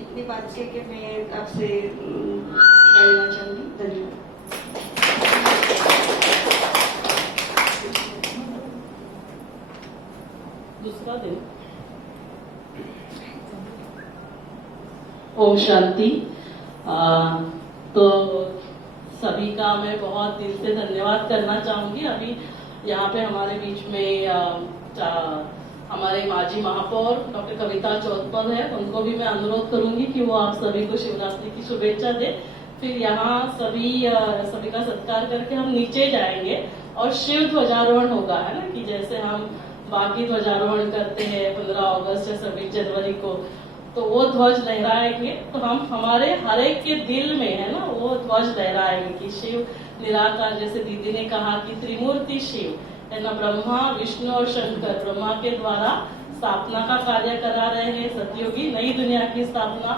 इतनी बात कह के मैं आपसे कहना चाहूँगी। धन्यवाद। दूसरा दिन ओम शांति। तो सभी का मैं बहुत दिल से धन्यवाद करना चाहूंगी। अभी यहाँ पे हमारे बीच में हमारे माजी महापौर डॉक्टर कविता चौथपल है, उनको भी मैं अनुरोध करूंगी कि वो आप सभी को शिवरात्रि की शुभेच्छा दे। फिर यहाँ सभी का सत्कार करके हम नीचे जाएंगे और शिव ध्वजारोहण होगा, है ना, कि जैसे हम बाकी ध्वजारोहण करते हैं 15 अगस्त या 26 जनवरी को, तो वो ध्वज लहराएंगे। तो हम हमारे हर एक के दिल में, है ना, वो ध्वज लहराएंगे कि शिव निराकार, जैसे दीदी ने कहा कि त्रिमूर्ति शिव है ना, ब्रह्मा विष्णु और शंकर ब्रह्मा के द्वारा स्थापना का कार्य करा रहे हैं, सतयुगी नई दुनिया की स्थापना,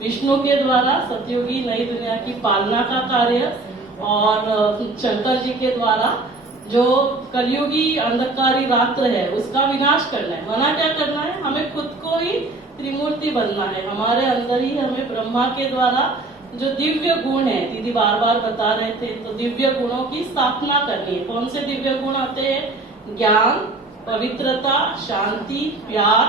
विष्णु के द्वारा सतयुगी नई दुनिया की पालना का कार्य, और शंकर जी के द्वारा जो कलयुगी अंधकारी रात्र है उसका विनाश करना है। मना क्या करना है? हमें खुद को ही त्रिमूर्ति बनना है। हमारे अंदर ही हमें ब्रह्मा के द्वारा जो दिव्य गुण है, दीदी बार बार बता रहे थे, तो दिव्य गुणों की स्थापना करनी है। कौन से दिव्य गुण आते हैं? ज्ञान, पवित्रता, शांति, प्यार,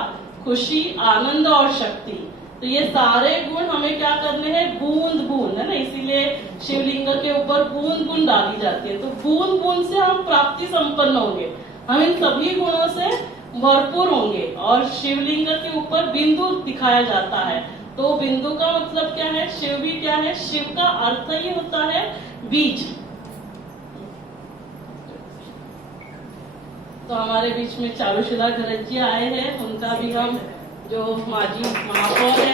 खुशी, आनंद और शक्ति। तो ये सारे गुण हमें क्या करने हैं? बूंद बूंद, है ना, इसीलिए शिवलिंग के ऊपर बूंद बूंद डाली जाती है। तो बूंद बूंद से हम प्राप्ति संपन्न होंगे, हम इन सभी गुणों से भरपूर होंगे। और शिवलिंग के ऊपर बिंदु दिखाया जाता है, तो बिंदु का मतलब क्या है? शिव भी क्या है? शिव का अर्थ ही होता है बीज। तो हमारे बीच में चारुशिला घरत जी आए हैं, उनका भी हम जो माजी महापौर है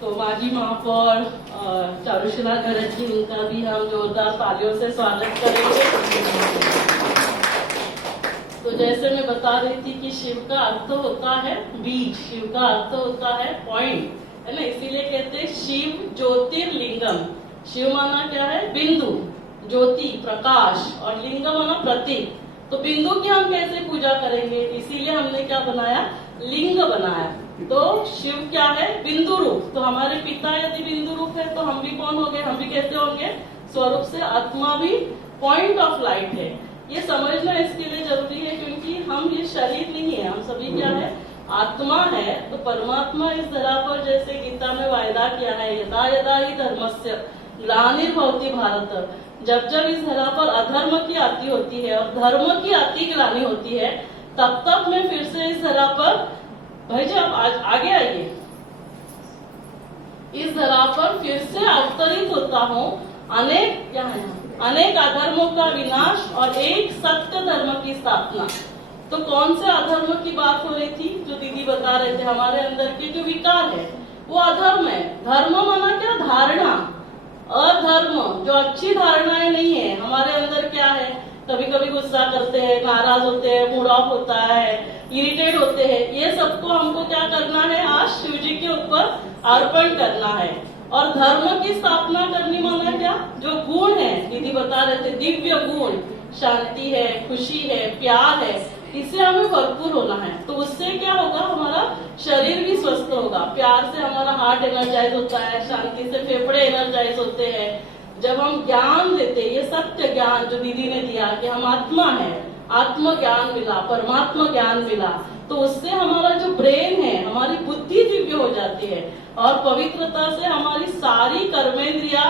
तो माजी महापौर चारुशिला घरत जी, उनका भी हम जोरदार तालियों से स्वागत करेंगे। तो जैसे मैं बता रही थी कि शिव का अर्थ होता है बीज, शिव का अर्थ होता है पॉइंट, है ना, इसीलिए कहते हैं शिव ज्योतिर्लिंगम। शिव माना क्या है? बिंदु, ज्योति प्रकाश, और लिंग माना प्रतीक। तो बिंदु की हम कैसे पूजा करेंगे? इसीलिए हमने क्या बनाया? लिंग बनाया। तो शिव क्या है? बिंदु रूप। तो हमारे पिता यदि बिंदु रूप है तो हम भी कौन हो गए? हम भी कैसे होंगे? स्वरूप से। आत्मा भी पॉइंट ऑफ लाइट है। ये समझना इसके लिए जरूरी है, क्योंकि हम ये शरीर नहीं है, हम सभी क्या है? आत्मा है। तो परमात्मा इस धरा पर जैसे गीता में वायदा किया है, यदा यदा ही धर्मस्य ग्लानिर्भवति भारत, जब जब इस धरा पर अधर्म की आती होती है और धर्म की आती ग्लानि होती है, तब तक मैं फिर से इस धरा पर, भाई जी आप आज आगे आइए, इस धरा पर फिर से अवतरित होता हूँ। अनेक क्या है? अनेक अधर्मों का विनाश और एक सत्य धर्म की स्थापना। तो कौन से अधर्म की बात हो रही थी? जो दीदी बता रहे थे, हमारे अंदर के जो विकार है वो अधर्म है। धर्म माना क्या? धारणा। अधर्म जो अच्छी धारणाएं नहीं है, हमारे अंदर क्या है? कभी कभी गुस्सा करते हैं, नाराज होते हैं, मूड ऑफ होता है, इरिटेट होते हैं। ये सबको हमको क्या करना है? आज शिव जी के ऊपर अर्पण करना है। और धर्म की स्थापना करनी माना क्या, जो गुण है, दीदी बता रहे थे, दिव्य गुण, शांति है, खुशी है, प्यार है, इससे हमें भरपूर होना है। तो उससे क्या होगा, हमारा शरीर भी स्वस्थ होगा। प्यार से हमारा हार्ट एनर्जाइज होता है, शांति से फेफड़े एनर्जाइज होते हैं। जब हम ज्ञान देते, ये सत्य ज्ञान जो दीदी ने दिया कि हम आत्मा है, आत्म ज्ञान मिला, परमात्मा ज्ञान मिला, तो उससे हमारा जो ब्रेन है, हमारी बुद्धि दिव्य हो जाती है और पवित्रता से हमारी सारी कर्मेंद्रिया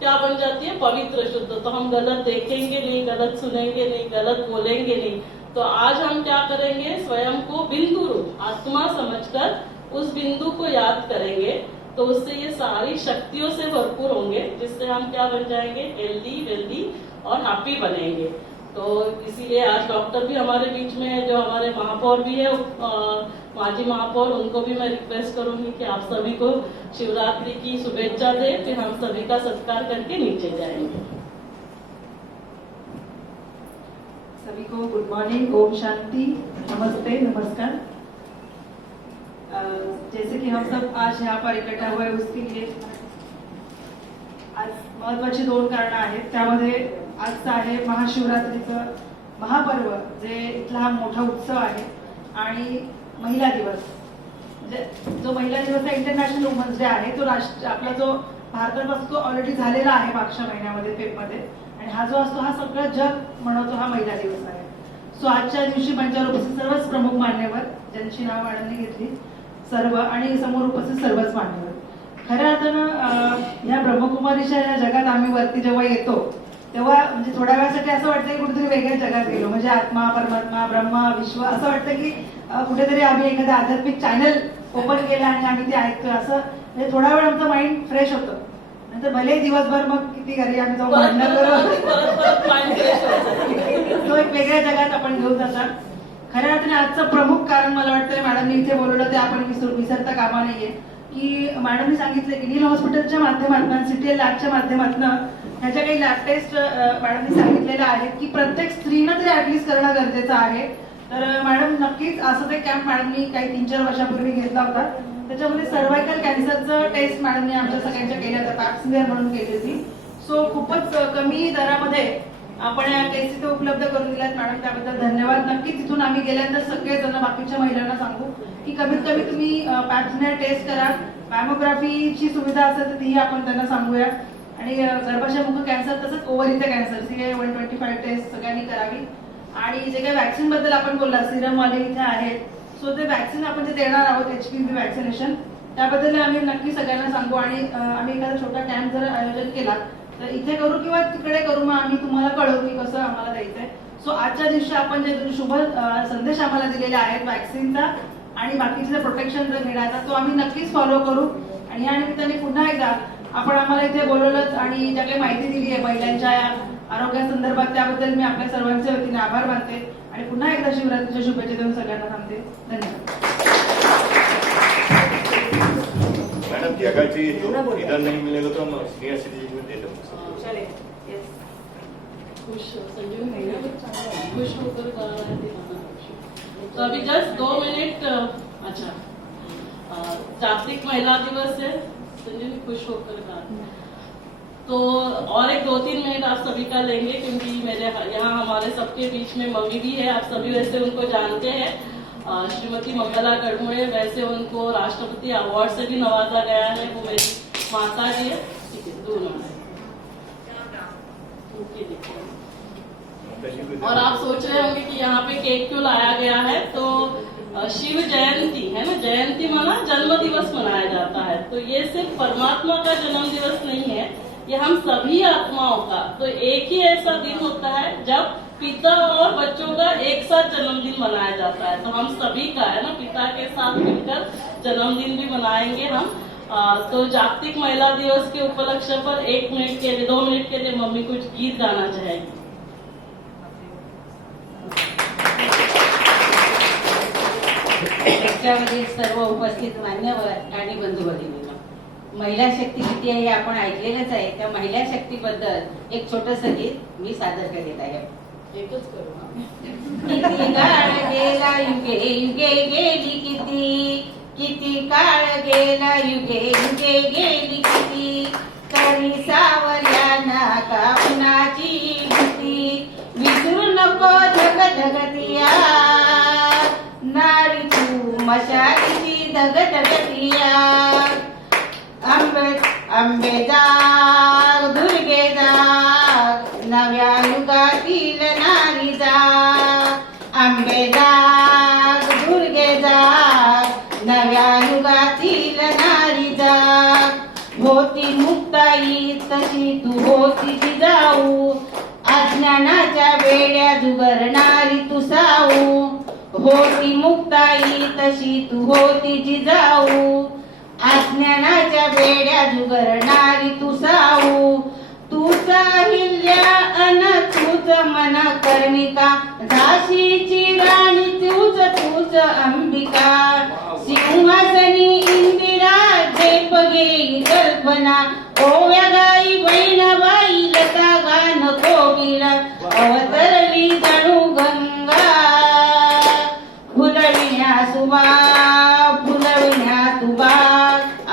क्या बन जाती है, पवित्र, शुद्ध। तो हम गलत देखेंगे नहीं, गलत सुनेंगे नहीं, गलत बोलेंगे नहीं। तो आज हम क्या करेंगे, स्वयं को बिंदु रूप आत्मा समझकर उस बिंदु को याद करेंगे, तो उससे ये सारी शक्तियों से भरपूर होंगे, जिससे हम क्या बन जाएंगे, हेल्दी, वेल्दी और हैप्पी बनेंगे। तो इसीलिए आज डॉक्टर भी हमारे बीच में है, जो हमारे महापौर भी है, माजी महापौर, उनको भी मैं रिक्वेस्ट करूंगी कि आप सभी को शिवरात्रि की शुभेच्छा दे, फिर हम सभी का सत्कार करके नीचे जाएंगे। सभी को गुड मॉर्निंग, ओम शांति, नमस्ते, नमस्कार। जैसे कि हम सब आज यहाँ पर इकट्ठा हुए, उसके लिए आज महत्वाची 2 कारणं आहेत। त्यामध्ये आजचं आहे महाशिवरात्रीचं महापर्व, जे इथला हा मोठा उत्सव आहे, आणि महिला दिवस, जो महिला दिवस आहे इंटरनॅशनल वुमन्स डे आहे, तो आपला जो भारतात तो ऑलरेडी झालेला आहे मागच्या महिन्यामध्ये फेब्रुवारीमध्ये, आणि हा जो असतो हा सगळं जग म्हणतो हा महिला दिवस आहे। सो आजच्या दिवशी मंचावर उपस्थित सर्वच प्रमुख मान्यवर, ज्यांची नाव मॅडमने घेतली, सर्व आणि समोर उपस्थित सर्वच मान्यवर, खऱ्या अर्थानं ह्या ब्रह्मकुमारीच्या या जगात आम्ही वरती जेव्हा येतो तेव्हा म्हणजे थोड्या वेळासाठी असं वाटतं की कुठेतरी वेगळ्या जगात गेलो, म्हणजे आत्मा, परमात्मा, ब्रह्म, विश्व, असं वाटतं की कुठेतरी आम्ही एखादं आध्यात्मिक चॅनल ओपन केलं आणि आम्ही ते ऐकतोय, असं म्हणजे थोडा वेळ आमचं माइंड फ्रेश होतं। नंतर भले दिवसभर मग किती घरी आम्ही जाऊन भांडणं करू, तो एक वेगळ्या जगात आपण घेऊन जातात। खऱ्या अर्थाने आजचं प्रमुख कारण मला वाटतं मॅडमनी इथे बोलवलं ते आपण विसरता कामा नाहीये, की मॅडमनी सांगितलं की नील हॉस्पिटलच्या माध्यमातून, सीटीएल लॅबच्या माध्यमातून ह्याच्या काही लॅब टेस्ट मॅडमनी सांगितलेल्या आहेत की प्रत्येक स्त्रीनं तरी ऍटलिस्ट करणं गरजेचं आहे। तर मॅडम नक्कीच असं ते कॅम्प मॅडमनी काही 3-4 वर्षापूर्वी घेतला होता, त्याच्यामध्ये सर्वायकल कॅन्सरचं टेस्ट मॅडमनी आमच्या सगळ्यांच्या केल्या होत्या, पॅप्समियर म्हणून केली होती। सो खूपच कमी दरामध्ये आपण या टेस्ट इथे उपलब्ध करून दिल्यात मॅडम, त्याबद्दल धन्यवाद। नक्की तिथून आम्ही गेल्यानंतर सगळेजण बाकीच्या महिलांना सांगू की कमीत कमी तुम्ही पॅप्समियर टेस्ट करा, मॅमोग्राफीची सुविधा असेल तर तीही आपण त्यांना सांगूया, आणि गर्भाशय मुख कॅन्सर तसंच ओव्हरीचं कॅन्सर CA 125 टेस्ट सगळ्यांनी करावी। आणि जे काही वॅक्सिन बद्दल आपण बोलला, सिरम वाले इथे आहेत, सो ते वॅक्सिन आपण जे देणार आहोत HPV वॅक्सिनेशन, त्याबद्दल आम्ही नक्की सगळ्यांना सांगू, आणि आम्ही एखादा छोटा कॅम्प जर आयोजन केला तर इथे करू किंवा तिकडे करू, मग आम्ही तुम्हाला कळवू की कसं आम्हाला द्यायचंय। सो आजच्या दिवशी आपण जे शुभ संदेश आम्हाला दिलेले आहेत वॅक्सिनचा आणि बाकीचे प्रोटेक्शन घेण्याचा, तो आम्ही नक्कीच फॉलो करू। आणि या निमित्ताने पुन्हा एकदा आपण आम्हाला इथे बोलवलं आणि ज्या काही माहिती दिली आहे महिलांच्या आरोग्यासंदर्भात, त्याबद्दल मी आपल्या सर्वांच्या वतीने आभार मानते आणि पुन्हा एकदा शिवरात्रीच्या शुभेच्छा देऊन सगळ्यांना थांबते। धन्यवाद। मैडम जगाची जो इधर नहीं मिलेगा तो हम सीनियर सिटीजन में दे दो। चले, यस, खुश खुश होकर कराना है। तो अभी जस्ट 2 मिनट, अच्छा, जागतिक महिला दिवस है, संजीव खुश होकर कहा, तो और एक 2-3 मिनट आप सभी का लेंगे, क्योंकि मेरे यहाँ हमारे सबके बीच में मम्मी भी है, आप सभी वैसे उनको जानते हैं, श्रीमती मंगला गढ़मुड़े, वैसे उनको राष्ट्रपति अवार्ड से भी नवाजा गया है, वो मेरी माता जी है। ठीक है, दोनों और आप सोच रहे होंगे कि यहाँ पे केक क्यों लाया गया है, तो शिव जयंती है ना, जयंती माना जन्म दिवस मनाया जाता है, तो ये सिर्फ परमात्मा का जन्म दिवस नहीं है, ये हम सभी आत्माओं का। तो एक ही ऐसा दिन होता है जब पिता और बच्चों का एक साथ जन्मदिन मनाया जाता है, तो हम सभी का है ना, पिता के साथ मिलकर जन्मदिन भी मनाएंगे हम। तो जागतिक महिला दिवस के उपलक्ष्य पर 1 मिनट के लिए, 2 मिनट के लिए मम्मी कुछ गीत गाना चाहेगी। त्याच्यामध्ये सर्व उपस्थित मान्यवर आणि बंधू भगिनींनो, महिला शक्ती किती आहे हे आपण ऐकलेलंच आहे, त्या महिला शक्तीबद्दल एक छोटस गीत मी सादर करीत आहे। एकच करू ना। किती काळ गेला युगे युगे गेली, किती किती काळ गेला युगे युगे गेली किती तरी सावरल्या का कुणाची भीती विसरू नको धग धगतिया नारी तू मशालीची धग धगतिया आंबे जाग दुर्गे जाग नव्या युगातील नारी जाग आंबे जाग दुर्गे जाग नव्या युगातील नारी जाग होती मुक्ताई तशी तू होती जिजाऊ अज्ञानाच्या वेड्या जुगरणारी तू साऊ होती मुक्ताई तशी तू होती जिजाऊ अज्ञानाच्या बेड्या जुगरणारी तू साऊ तू साहिल्या अन तूच मन कर्मिका झाशीची राणी तूच अंबिका सिंहासनी इंदिरा देप गेली कल्पना ओव्या गाई बहिणाबाई लता गान कोकिला अवतरली जणू गंगा फुलविण्या सुबा फुलविण्या तुबा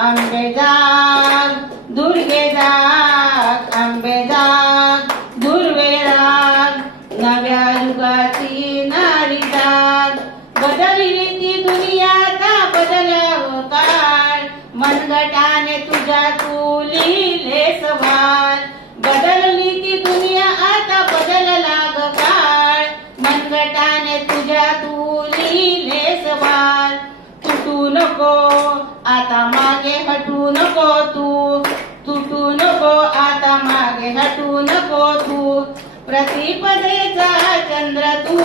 आंबे जाग दुर्गे जाग आंबे जाग दुर्वे राग नव्या युगाची नारी जाग बदलली ती दुनिया आता बदलाव काळ मनगटाने तुझ्या तू लिहिले सवाल बदलली ती दुनिया आता बदलला ग काळ मनगटाने तुझ्या तू लिहिले सवाल तुटू नको आता मागे हटू नको तू तुटू नको आता मागे हटू नको तू प्रतिपदेचा चंद्र तू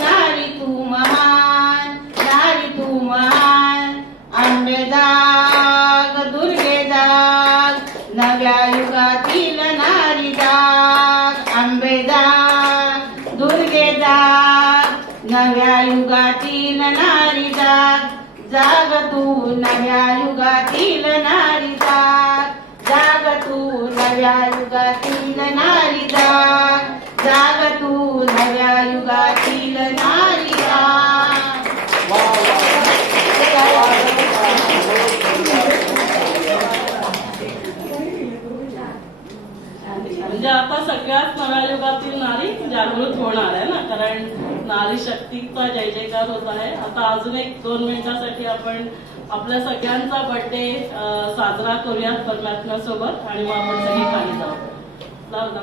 नारी तू महान नारी तू महान आंबे जाग दुर्गे जाग नव्या युगातील नारी जाग आंबे जाग दुर्गे जाग नव्या युगातील नारी जाग जाग तू नव्या युगातील नारी जाग तू नव्या युगातील नारी जाग तू नव्या युगातील नारी म्हणजे आता सगळ्यात नव्या युगातील नारी जागृत होणार आहे ना, कारण नारी शक्तीचा जय जयकार होत आहे. आता अजून एक 2 मिनिटासाठी आपण आपल्या सगळ्यांचा बर्थडे साजरा करूयात परमात्म्या सोबत आणि मग आपण सगळे खाली जाऊ. लाव ना.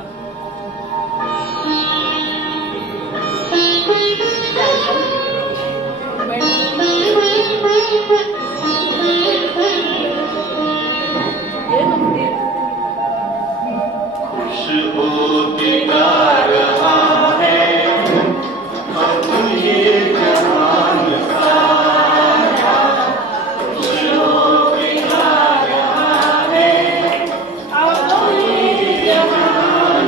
जहान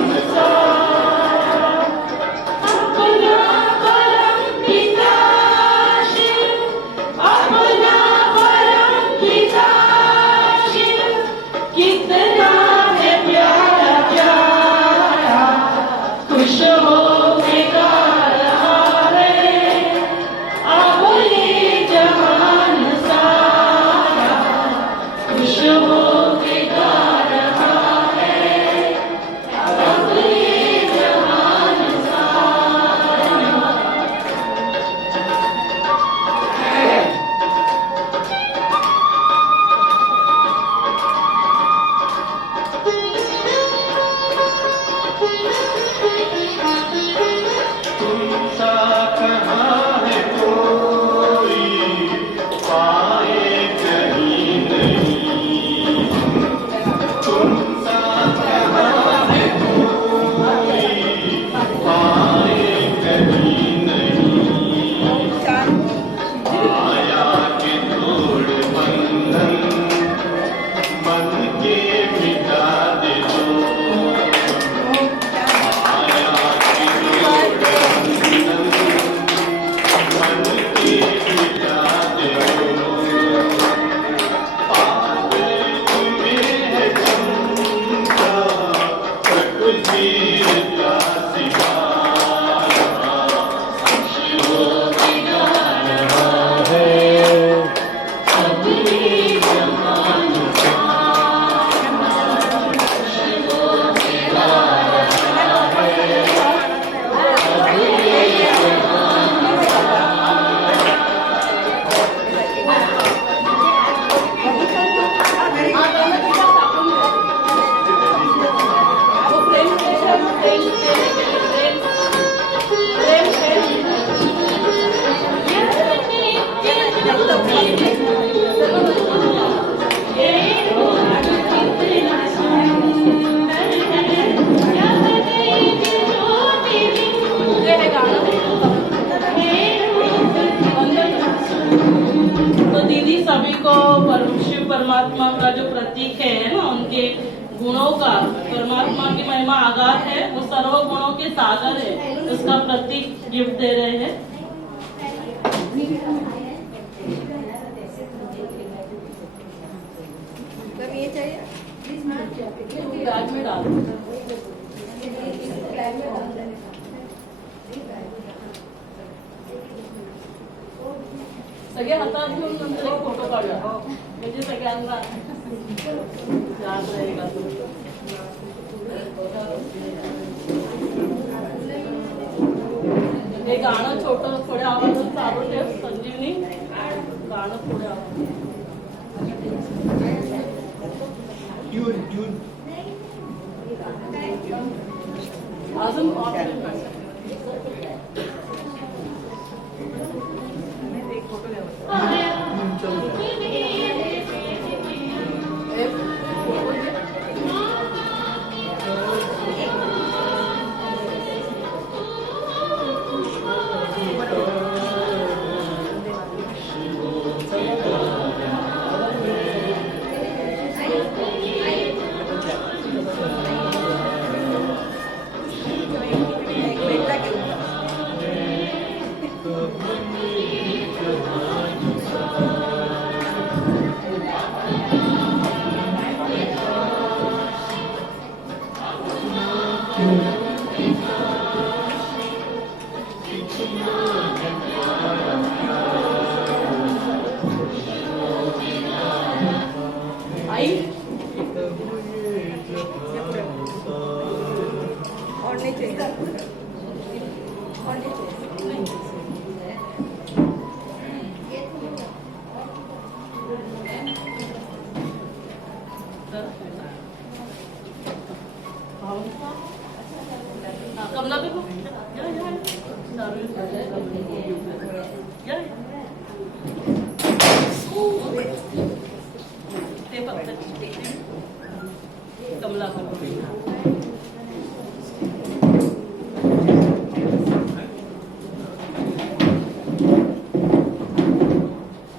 परमात्मा का जो प्रतीक है ना, उनके गुणों का, परमात्मा की महिमा आगाध है, वो सर्व गुणों के सागर है, उसका प्रतीक गिफ्ट दे रहे हैं। तब ये चाहिए बैग में डाल दो। सगळे हातात घेऊन नंतर एक फोटो काढूया, म्हणजे सगळ्यांना याद राहील असं. हे गाणं छोटं थोड्या आवाजात चालू ठेव संजीवनी, गाणं थोड्या आवाजात. अजून आई और नहीं चाहिए और नहीं चाहिए कमला देखो ते फक्त कमला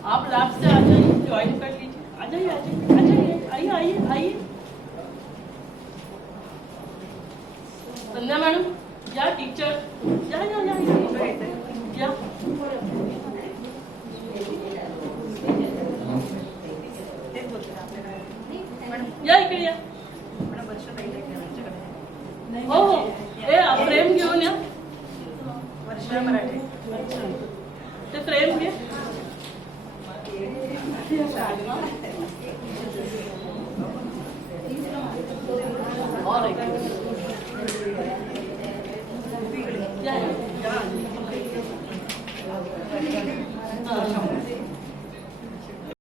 आप लैब से आ जाइए, ज्वाइन कर लीजिए, आ जाइए आ जाइए आ जाइए, आइए आइए आइए. संध्या मॅडम या, टीचर या या या या. या इकडे या. हो हो, ए फ्रेम घेऊन या. ते फ्रेम घे. और एक